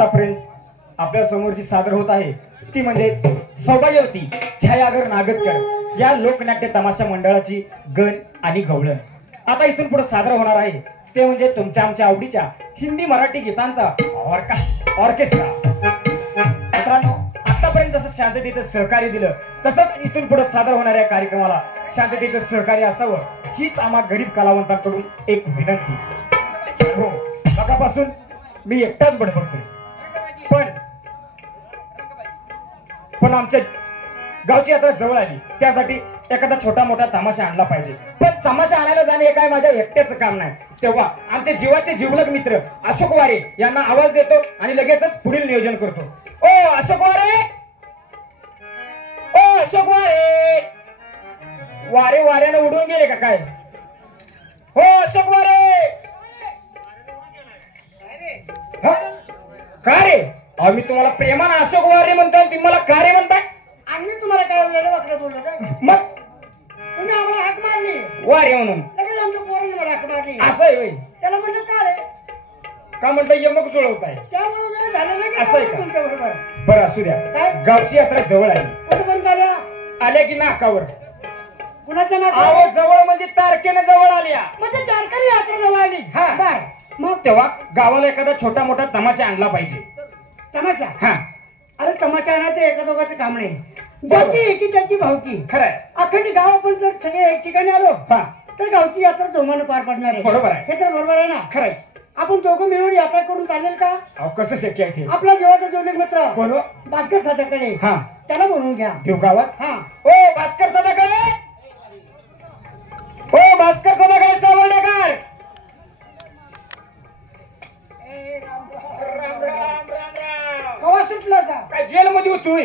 आतापर्यंत आपल्या समोर जी सादर होत आहे ती म्हणजेच सौभाग्यवती छायागर नागजकर या लोकनाट्य तमाशा मंडळाची गण आणि गवळण आता इथून पुढे सादर होणार आहे ते म्हणजे तुमच्या आमच्या आवडीच्या हिंदी मराठी गीतांचा ऑर्केस्ट्रा। मित्रांनो, आतापर्यंत जसं शांततेचं सहकार्य दिलं तसंच इथून पुढे सादर होणाऱ्या कार्यक्रमाला शांततेचं सहकार्य असावं हीच आम्हा गरीब कलावंतांकडून एक विनंती। हो, सकाळपासून मी एकटाच बडबडतोय पण आमच्या गावची यात्रा जवळ आली त्यासाठी एखादा छोटा मोठा तमाशा आणला पाहिजे। पण तमाशा आणायला जाणे हे काय माझ्या एकट्याचं काम नाही। तेव्हा आमचे जीवाचे जिवलग मित्र अशोक वारे यांना आवाज देतो आणि लगेचच पुढील नियोजन करतो। ओ अशोक वारे, ओ अशोक वारे, वारे वाऱ्याने उडून गेले का काय? हो अशोक वारे, का रे? आम्ही तुम्हाला प्रेमानं अशोक वारे म्हणतोय तुम्ही मला का रे म्हणताय? आम्ही तुम्हाला काय वेळ वाकडं बोललो काय? मग तुम्ही आम्हाला हाक मारली वारे म्हणून लगेच आमच्या पोरांनी मला हाक मारली असं आहे होय? त्याला म्हणलं का रे? का म्हणलं यमक जुळवताय त्यामुळे वेळ झाला नाही असं आहे का? तुमच्या बरोबर बरं असू द्या। काय? गावची यात्रा जवळ आली कुठं पण झाल्या आल्या की नाकावर कुणाच्या नाकावर? आवाज जवळ म्हणजे तारखेनं जवळ आल्या म्हणजे तारकरी यात्रा जवळ आली। हा। बर मग तेव्हा गावाला एखादा छोटा मोठा तमाशा आणला पाहिजे। तमाशा? हा अरे तमाशा आणायचं एका दोघांचं काम नाही, ज्याची एकी त्याची भावकी। खरंय, अखंड गाव आपण जर सगळे एक ठिकाणी आलो हा तर गावची यात्रा जोमानं पार पडणार आहे। बरोबर आहे, हे तर बरोबर आहे ना? खरंय। आपण दोघं मिळून यात्रा करून चालेल का? अहो कसं शक्य आहे ते? आपला जेव्हाचा जोडले मित्र कोण? भास्कर सदाकडे, हा त्याला बोलवून घ्या। देऊ गावात? हा। ओ भास्कर सदाकडे, ओ भास्कर सदाकडे सावर्डेकर, कवा सुटला सा? काय जेल मध्ये होतोय?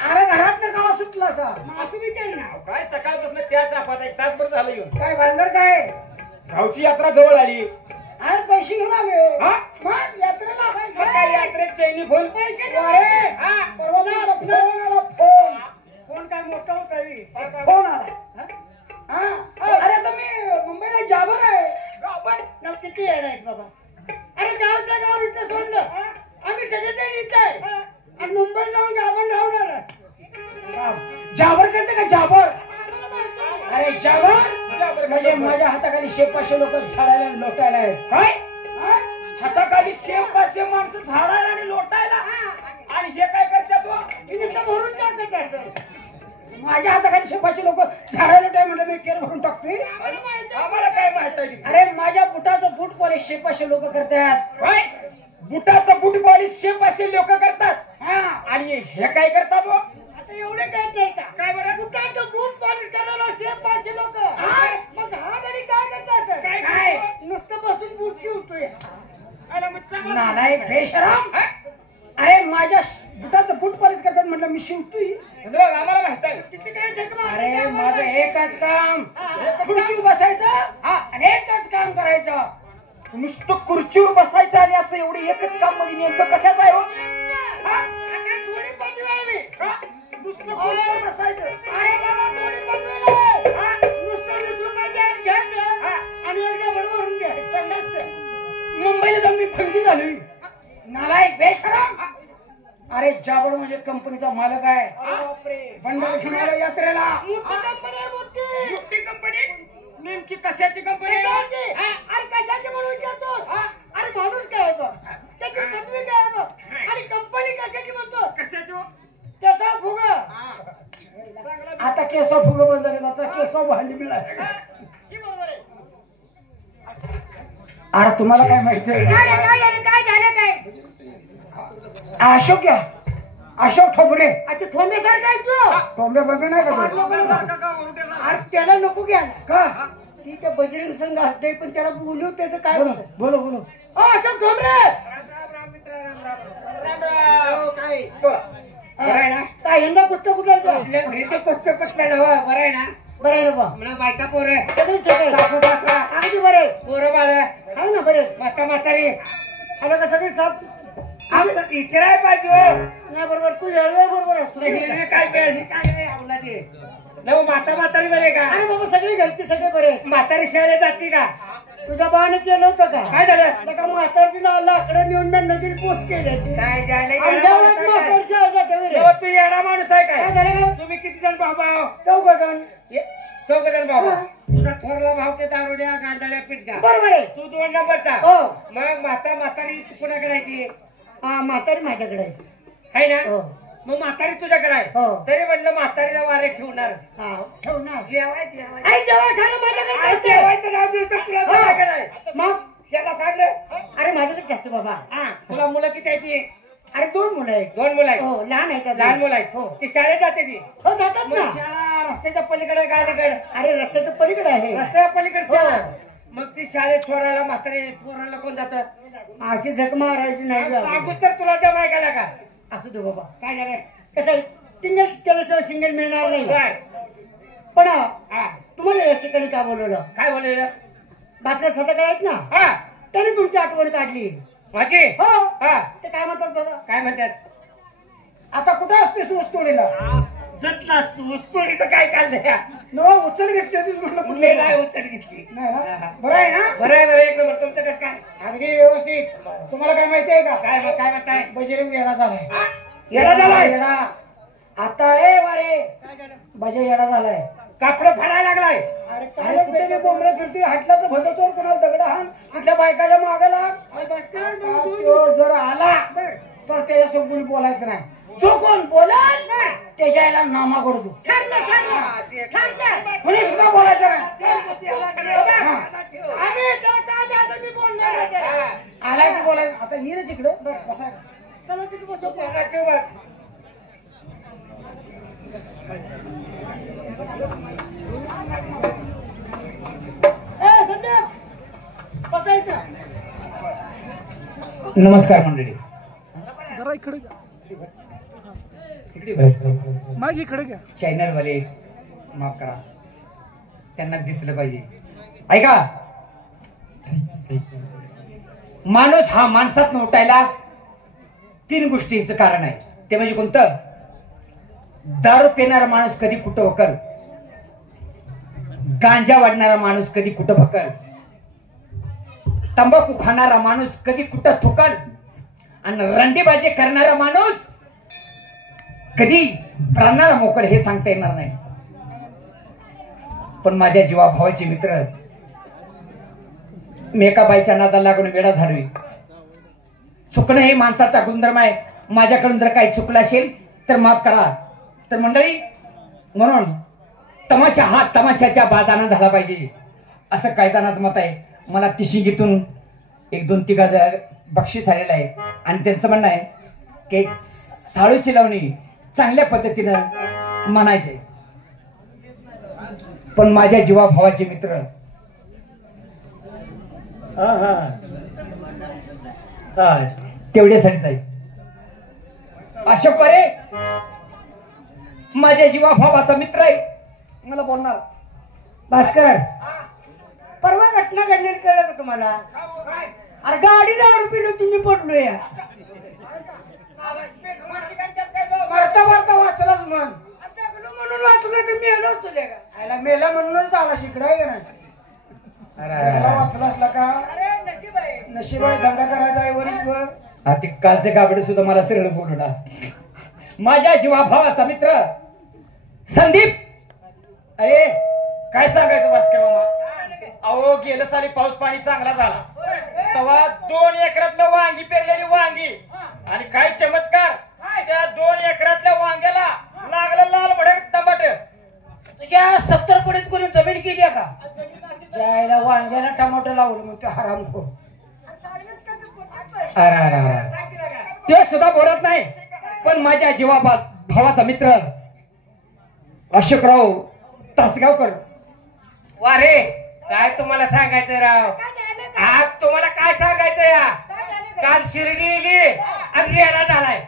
अरे घरात ना कवा सुटला सा? असं विचार ना। काय सकाळपासून त्याच आपात एक तासभर झालं येऊन। काय भांडण काय? गावची यात्रा जवळ आली, आज पैसे घेऊन आले। हा? मग यात्रेला मग काय यात्रेत चैनी फोन? पैसे अरे हा? परवा तुमचा फोन आला, फोन फोन काय मोठा होता? फोन आला। हा अरे तुम्ही मुंबईला जाबर आहे? गावात? ना किती येणारच बाबा? अरे गावच्या गाव इथं सोडलं, आम्ही सगळेजण इथं आहे आणि मुंबईत जाऊन गावात राहणार। जाबर करते का जाबर? अरे जाबर म्हणजे माझ्या हाताखाली 100-500 लोक झाडायला लोटायला आहेत। काय हाताखाली 100-500 माणसं झाडायला आणि लोटायला? आणि हे काय करतात? भरून टाकत असेल। माझ्या हाताखाली 100-500 लोक झाडायला लोटाय म्हणजे मी केर भरून टाकतोय। आम्हाला काय माहित आहे? अरे माझ्या बुटाचं बूट पॉलिश 100-500 लोक करतात। काय बुटाचं बूट पॉलिश 100-500 लोक करतात? हा आणि हे काय करतात? आता एवढे काय करतात? काय बरं? बुटाचं बूट पॉलिश करायला 100-500 लोक। मग हा घरी काय करतात? काय नुसतं बसून बूट शिवतोय। नालायक बेशरम! अरे माझ्या बुटाचं बूट पॉलिश करतात म्हटलं मी शिवतोय। आम्हाला माहित आहे। तिथे काय झकमा? अरे माझं एकच काम खुर्चीवर बसायचं आणि एकच काम करायचं। नुसतं खुर्चीवर बसायचं आणि असं एवढं एकच काम म्हणजे नेमकं कशाचं आहे? नुसतं खुर्चीवर बसायचं? अरे बाबा थोडी बनवेल नुसतं 20 रुपये घ्यायचं आणि एकदा भरून द्यायचं। मुंबईला जाऊन मी फंगी झालोय। नालायक बेशरम! अरे जाबर म्हणजे कंपनीचा मालक आहे। बंडल घेऊन आलो यात्रेला। मोठी कंपनी? नेमकी कशाची कंपनी? अरे कशाची म्हणून विचारतो? अरे माणूस काय होतो त्याची पदवी काय बघ आणि कंपनी कशाची म्हणतो? कशाची? केसा फुग। आता केसा फुग बंद झाले, आता केसा भांडी मिळाले। अरे तुम्हाला काय माहिती आहे? काय झालं काय? अशोक या अशोक ठोंबरे। अच्छा ठोंबेसारखा आहे तू? ठोंबे बघे नाही का? अरे त्याला नको घ्यायला का? ती त्या बजरंग संघ असते पण त्याला बोलू त्याचं काय? बोलो बोलो। अशोक ठोंबरे काय यंदा पुस्तक कुठलं? पुस्तक कुठलं? बरं आहे ना? बरं आहे ना बा? मला बायका पोर अगदी बरे पोरं बाळ आहे ना? बरे माता म्हातारी आलं का सगळी साफ इचराय पाहिजे नाही? बरोबर तू हेळवे बरोबर आहे। काय काय आवला ते माता म्हातारी बरे का? अरे बाबा सगळे घरचे सगळे बरे। म्हातारी शाळेत जाते का? तुझ्या बाने केलं होतं का? काय झालं? का म्हातारची लाकडं नेऊन मी नदीत पोच केले काय झालं? म्हातारची तू येडा माणूस आहे काय काय? झालं का? तुम्ही किती जण भाऊ भाऊ? 14 जण. चौघ जण भाऊ. हा. तुझा थोरला भाऊ ते दारुड्या गांधळ्या पिटका. बरोबर आहे. तू 2 नंबरचा. हो. मग म्हातारी कुणाकडे आहे ती? हा म्हातारी माझ्याकडे आहे. आहे ना? हो. मग म्हातारी तुझ्याकडे आहे. हो. तरी म्हटलं म्हातारीला वारे ठेवणार. हा ठेवणार. जेवाय अरे जेव्हा खायला माझ्याकडे अरे जास्त. जेवायचं नाव दिवस तुला हो. तुझ्याकडे आहे. मग याला सांगलं. अरे माझ्याकडे जास्त बाबा. हा तुला मुलं किती आहे ती? अरे 2 मुलं आहेत. 2 मुलं आहेत. हो लहान आहेत अजून. लहान मुलं आहेत. हो ती शाळेत जाते ती. हो जातात मग ना. शाळा रस्त्याच्या पलीकडे गाडीकडे अरे रस्त्याच्या पलीकडे आहे. रस्त्याच्या पलीकडे हो. शाळा. मग ती शाळेत सोडायला म्हातारी पोराला कोण जातं? अशी झक मारायची नाही गं. सांगू तर तुला जमाय का का? असू दे बाबा. काय झालं? कसं आहे सिंगल केल्याशिवाय सिंगल मिळणार नाही. बर. पण हा. तुम्हाला या ठिकाणी का बोलवलं? काय बोललेलं? भास्कर सदाकडे आहेत ना, हा त्याने तुमची आठवण काढली. माझी. हो हा ते काय म्हणतात बघा. काय म्हणतात? आता कुठं असतेस ऊसतोडीला? जतलास तू सोडीचं काय काढलंय? नवा उचल घेतली होतीस म्हटलं कुठले कुठले नाही उचल घेतली. नाही हा, ना? हा. बरं आहे ना? बरं आहे बरं आहे. एक नंबर. तुमचं कसं काय? अगदी व्यवस्थित. तुम्हाला काय माहिती आहे का? काय काय म्हणताय? बजरंग येडा झालाय. हा? येडा झालाय. येडा. आता ए वारे काय झालं? बजे येडा झालाय. कापड फाडायला लागलाय. अरे काय कुठे मी बोंबडे फिरती हाटला तर भजतोर कोणाला दगड हाण कुठल्या बायकाच्या मागे लाग. तो जर आला तर त्याच्यासोबत बोलायचं नाही. जो कोण बोलाल त्याच्या याला नामा करतो. कोणी सुद्धा बोलायचं नाही. आलाय की बोलायचं. आता ये ना तिकडं बसा. चला तिकडे बसा. नमस्कार मंडळी. जरा इकडे इकडे माग इकडे घ्या. चॅनल वाले माफ करा, त्यांना दिसलं पाहिजे. ऐका, माणूस हा माणसात उठायला 3 गोष्टीचं कारण आहे. ते म्हणजे कोणतं? दारू पिणारा माणूस कधी कुठं भकल, गांजा वाढणारा माणूस कधी कुठं भकल, तंबाखू खाणारा माणूस कधी कुठं थुकल, आणि रंडीबाजी करणारा माणूस कधी प्राणाला मोकल हे सांगता येणार नाही. पण माझ्या जीवा भावाचे मित्र, मी एका बाईच्या नादाला लागून वेडा झालोय. चुकणं हे माणसाचा गुणधर्म आहे. माझ्याकडून जर काही चुकलं असेल तर माफ करा. तर मंडळी, म्हणून तमाशा हा तमाशाच्या बाजाना झाला पाहिजे असं काही जणांचं मत आहे. मला तिशिंगीतून 1-2 बक्षीस आलेलं आहे आणि त्यांचं म्हणणं आहे की साळूची लावणी चांगल्या पद्धतीनं म्हणायचे. पण माझ्या जीवा भावाचे मित्र, तेवढ्यासाठीच आहे. अशोक परे माझ्या जीवा भावाचा मित्र आहे. मला बोलणार. भास्कर, परवा घटना घडलेली कळलं का तुम्हाला? अरे गाडी 10 रुपये तुम्ही पडलो या. मरता मरता वाचलाच म्हण. म्हणून वाचलो तर मी आलो असतो का? मेला म्हणूनच आला शिकडाय का नाही? वाचला असला का? नशीब आहे. धंदा करायचा आहे वरील वर. ते कालचे कापडे सुद्धा मला सरळ बोलला. माझ्या जीवा भावाचा मित्र संदीप. अरे काय सांगायचं भास्कर मामा. अहो गेलं साली पाऊस पाणी चांगला झाला तेव्हा 2 एकरातलं वांगी पेरलेली वांगी, आणि काय चमत्कार, त्या 2 एकरातल्या वांग्याला लागलं लाल भडक टमाट. तुझ्या 70 पडीत कोणी जमीन केली आहे का? जायला वांग्याला टमाटो लावलं मग ते हरामखोर. ते सुद्धा बोलत नाही. पण माझ्या जीवा भावाचा मित्र अशोकराव तासगावकर. वारे काय तुम्हाला सांगायचं राव? आज तुम्हाला काय सांगायचं या? काल शिर्डी गेली आणि रेडा झालाय.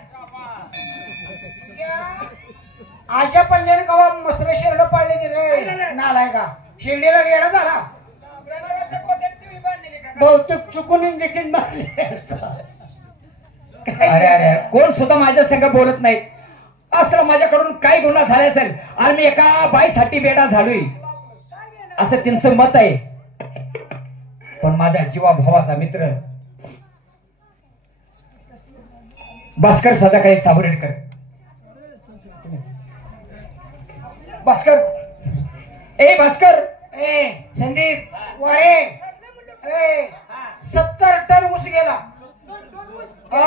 आशा पंजाने कवा मसरे शेरड पाळले ते रे नालाय का? शिर्डीला रेडा झाला. बहुतेक चुकून इंजेक्शन मारले. अरे अरे, कोण सुद्धा माझ्या संग बोलत नाही. असं माझ्याकडून काय गुन्हा झाला असेल आणि मी एका बाईसाठी बेडा झालोय असं त्यांचं मत आहे. पण माझ्या जीवा भावाचा मित्र भास्कर सदाकाळी साबुरेडकर. भास्कर, ए भास्कर, ए संदीप वारे, ए 70 टन ऊस गेला. हो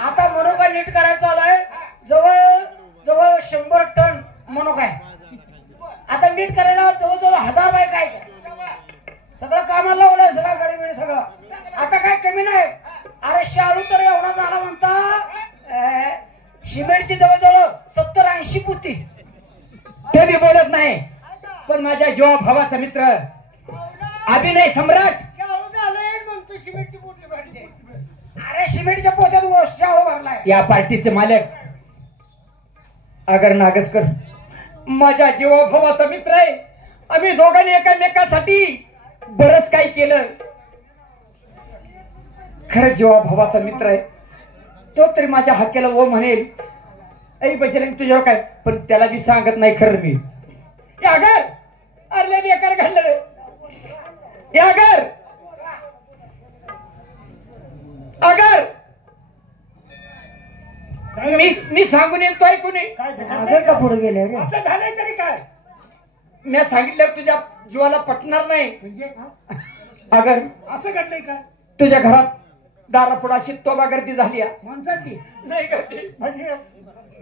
आता मनोका नीट करायचं चालू जवळ जवळ 100 टन मनोका आहे. आता नीट करायला जवळजवळ 1000 बाईक आहे. सगळं कामाला लावलंय, सगळं गाडी बिडी सगळं. आता काय कमी नाही. अरे शाळू तर एवढा झाला म्हणता सिमेंटची जवळजवळ 70-80 पुती. ते मी बोलत नाही, पण माझ्या जीवा भावाचा मित्र अभिनय सम्राट. म्हणतो सिमेंटची पोती भरली. अरे सिमेंटच्या पोत्यात शाळू भरलाय. या पार्टीचे मालक आगर नागसकर माझ्या जीवा भावाचा मित्र आहे. आम्ही दोघांनी एकामेकासाठी बरंच काही केलं. खरं जीवा भावाचा मित्र आहे तो तरी माझ्या हक्याला ओ म्हणेल, ऐ बजरंग तुझ्यावर काय, पण त्याला मी सांगत नाही खरं मी. यागर अरे बेकार घडलं रे. यागर अगर मी सांगून येतो ऐकून ये. का पुढे गेले रे. असं झालंय तरी काय? मी सांगितलं तुझ्या जीवाला पटणार नाही. म्हणजे अगर असं घडलंय का? तुझ्या घरात दारापुढे अशी तोबा गर्दी झाली आहे. माणसाची नाही गर्दी म्हणजे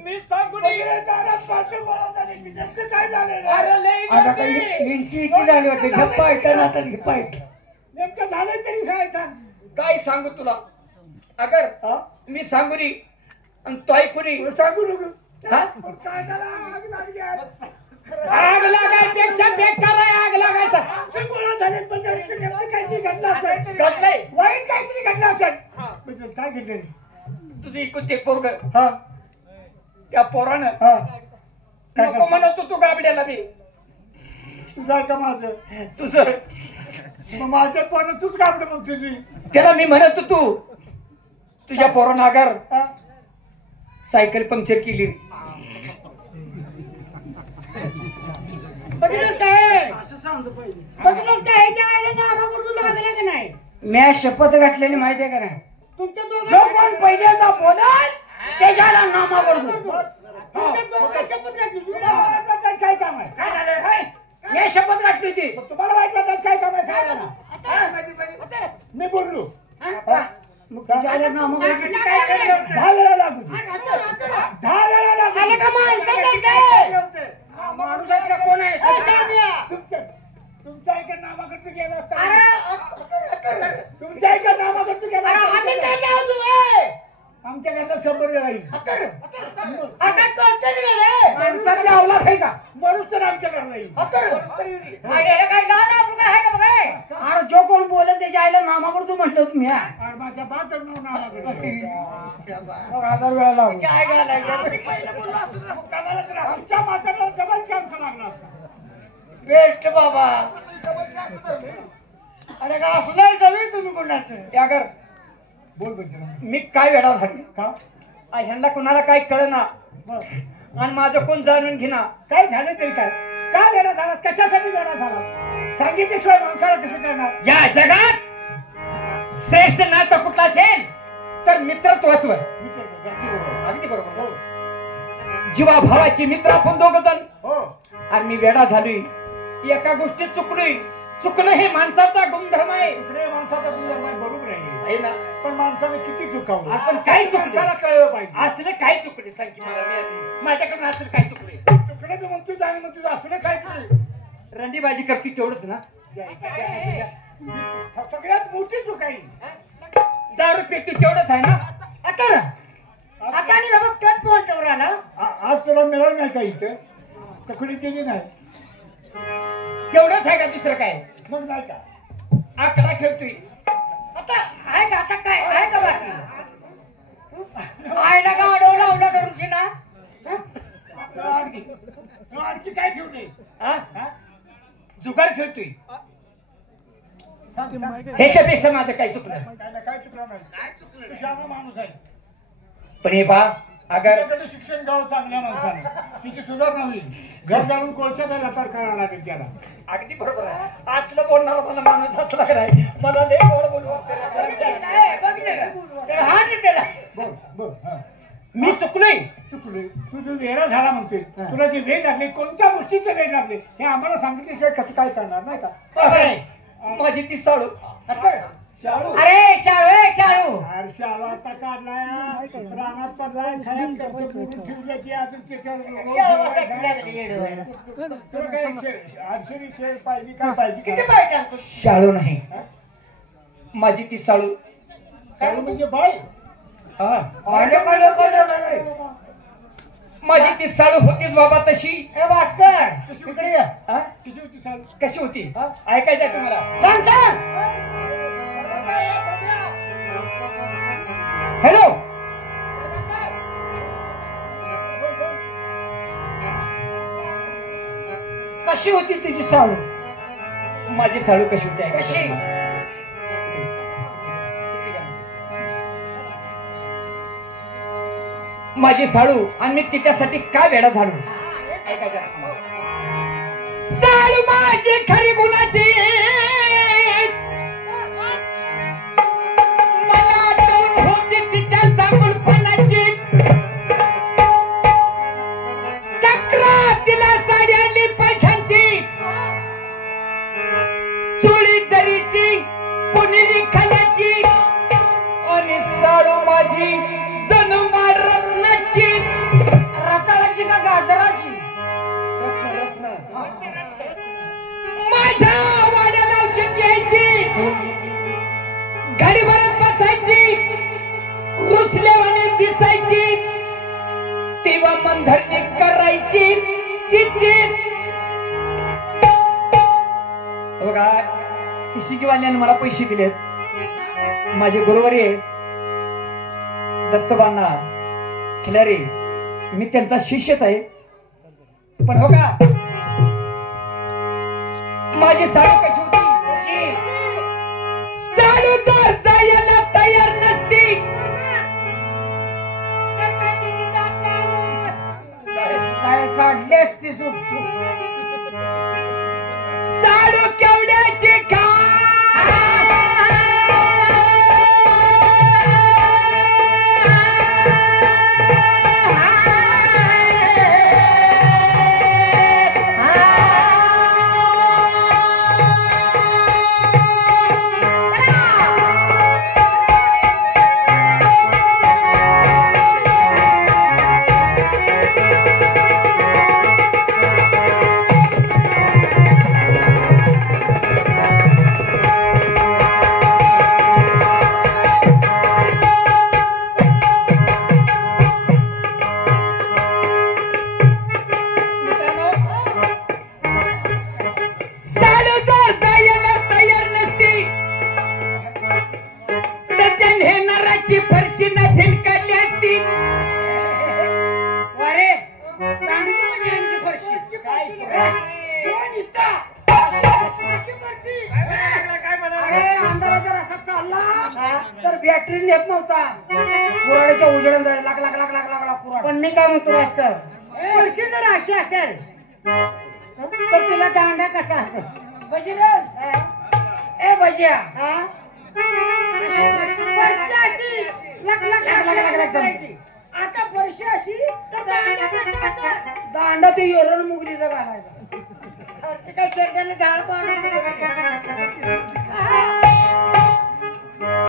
मी सांगून दारात पाहतो मला तरी नेमकं काय झालंय रे? अरे लई आता गर्दी. काही इंची झाली होती. गप्पा ऐकताना आता पाईट नेमकं झालंय तरी सांगायचा. काय सांगू तुला अगर हा? मी सांगू नी आणि तो ऐकून ये. सांगू नको. हा? पण काय झालं? आग लागली आहे. आग लागायपेक्षा बेकार आहे आग लागायचा. माणसं गोळा झालेत पण नेमकं काहीतरी घडलं असेल. घडलंय वाईट काहीतरी घडलं असेल. म्हणजे काय घडलं रे? तुझी एकूण ते पोरग हा त्या पोरानं हा काय नको म्हणत तू गाबड्याला बी तुझं का माझं? तुझं मग माझ्या पण तूच काढलं मग तुझी. त्याला मी म्हणत तू तुझ्या पोरानं अगर हा? सायकल पंक्चर केली. बघितलंस काय असं सांगतो पाहिजे. बघितलंस काय त्या आईला नामा करून लागला का नाही. मी शपथ घातलेली माहितीये का नाही. तुमच्या जो कोण पहिल्यांदा बोलाल त्याच्याला नामा करतो. तुमच्या दोघांची शपथ घातली. काय काम आहे? काय झालं? मी शपथ घातली होती. मग तुम्हाला वाईट वाटत काय काम आहे? सांगा ना. मी बोललो. मग तुझ्या आईला नामं बोलायची काय केलं? 10 वेळा लागू. 10 वेळा लागू. आलं का माणसाचं काय? माणूस आहे का कोण आहे? ए, साम्या. तुमच्या एका नामाकडचं गेला असता. अरे तुमच्या एका नामाकडचं गेला आम्ही असता. काय जाऊ तू ए? आमच्या घरला 100 वेळा येईल. आता करतेच रे रे. माणसातल्या अवलाद आहे का? मरूच तर आमच्या घरला येईल. अरे काय गाणं आपण काय आहे का बघाय? अरे जो कोण बोलत त्याच्या आईला नामा करतो म्हटलं तुम्ही. अरे माझ्या बाचं नाव नामाकडचं. 1000 वेळा लावू. आमच्या माताला डबल चान्स लागला असता. बेस्ट बाबा. अरे का असलंय सगळी तुम्ही कोणाचं. अगर बोल बच्चा. मी काय वेळा झाली का? ह्यांना कोणाला काय कळना बस. आणि माझं कोण जाणून घेणार. काय झालं तरी काय? का वेळा झाला? कशासाठी वेळा झाला? सांगितल्याशिवाय माणसाला कसं करणार? या जगात श्रेष्ठ नातं कुठलं असेल तर मित्रत्वाच. अगदी बरोबर. हो जीवा भावाची मित्र आपण दोघ जण. हो आणि मी वेडा झालोय एका गोष्टीत चुकलोय. चुकणं हे माणसाचा गुणधर्म आहे. इकडे माणसाचा गुणधर्म आहे, बरोबर आहे. आहे ना. पण माणसाने किती चुकावलं? आपण काय चुकलं? माणसाला कळलं पाहिजे. असलं काय चुकले सांग की मला. माझ्याकडून असलं काय चुकले? तुकडे बी म्हणतो जाणे म्हणतो असलं काय तुझं? रंडीबाजी करते तेवढंच ना. सगळ्यात मोठी चूक आहे. दारू पेटी तेवढंच आहे ना. आता आता आणि बघ त्याच पॉइंटवर आला. आज तुला मिळालं नाही का इथं? तुकडी केली नाही. तेवढंच आहे का दुसरं काय? मग नाही का? आकडा खेळतोय. आता आहे का? आता काय आहे का बाकी? आयला का अडवला उडला करून ना. आणखी काय ठेवले? हा? हा? जुगार खेळतोय. सांग, सांग. ह्याच्यापेक्षा माझं काय चुकलं? काय चुकलं नाही? तू शहाणा माणूस आहे. पण हे पा अगर तुझ्याकडे शिक्षण गाव चांगल्या माणसाने तिची सुधारणा होईल. घर जाणून कोळशाचा लतार करावा लागेल त्याला. अगदी बरोबर आहे. असलं बोलणारा मला माणूस असला का नाही मला लय गोड बोलू वाटतं. मी चुकलोय. चुकलोय तुझं वेळा झाला म्हणतोय. तुला जे वेळ लागले कोणत्या गोष्टीचे वेळ लागले हे आम्हाला सांगितल्याशिवाय कसं काय करणार नाही का? माझी ती साळू. शाळू अरे शाळू शाळू अरे शाळू आता काढलाय रानात पडलाय खड्यात करतो पुरून ठेवले की अजून शाळू असं लागले येडं व्हायला. आठशे शेर पाहिजे काय पाहिजे किती पाहिजे सांगतो? शाळू नाही माझी ती साळू. शाळू म्हणजे बाई. हा पाहिलं. माझी ती साळू होतीच बाबा तशी. ए भास्कर इकडे ये. हा? कशी होती शाळू? कशी होती ऐकायचं आहे तुम्हाला? सांग सांग. हॅलो कशी होती तुझी साडू? माझी साळू कशी होती ऐकायचं कशी? तुम्हाला? माझी साळू आणि मी तिच्यासाठी काय वेडा झालो ऐकायचं आहे तुम्हाला? साळू माझी खरी गुणाची मला आठवण होती तिच्या चांगुलपणाची. सक्रातीला साडी आली पैठणची चोळी जरीची पुणेरी खाण्याची आणि साडू माझी जणू माळ रत्नाची. रताळाची का गाजराची? रत्न माझ्या वाड्याला औषध घ्यायची घडी भरत बसायची रुसल्यावाने दिसायची तेव्हा मनधरणी करायची तिची. बघा ती शिकीवाल्याने मला पैसे दिलेत. माझे गुरुवारी आहे दत्तबांना खिलारी. मी त्यांचा शिष्यच आहे. पण हो का माझी साडू कशी होती? साडू जर जायला तयार नसती काय काढली असती सूप साडू केवड्याची खा साडू जर जायला तयार नसती तर त्याने नराची फरशी न झिंकली असती. अरे दांडगी म्हणजे यांची फरशी. काय कोण इथं? अरे अंधारा जर असा चालला तर बॅटरी नेत नव्हता. कुराड्याच्या उजेडात जायला लाख लाख लाख लाख लाख लाख कुराड. पण मी काय म्हणतो भास्कर फरशी जर अशी असेल तर तिला दांडा कसा असेल? बजिरंग ए बजिया फरशी अशी लाख लाख लाख लाख लाख लाख जमते. आता फरशी अशी तर दांडा कसा असेल? दांडा ते योरण मुगलीचा घालायचा. ते काय शेरड्याला झाड पाडून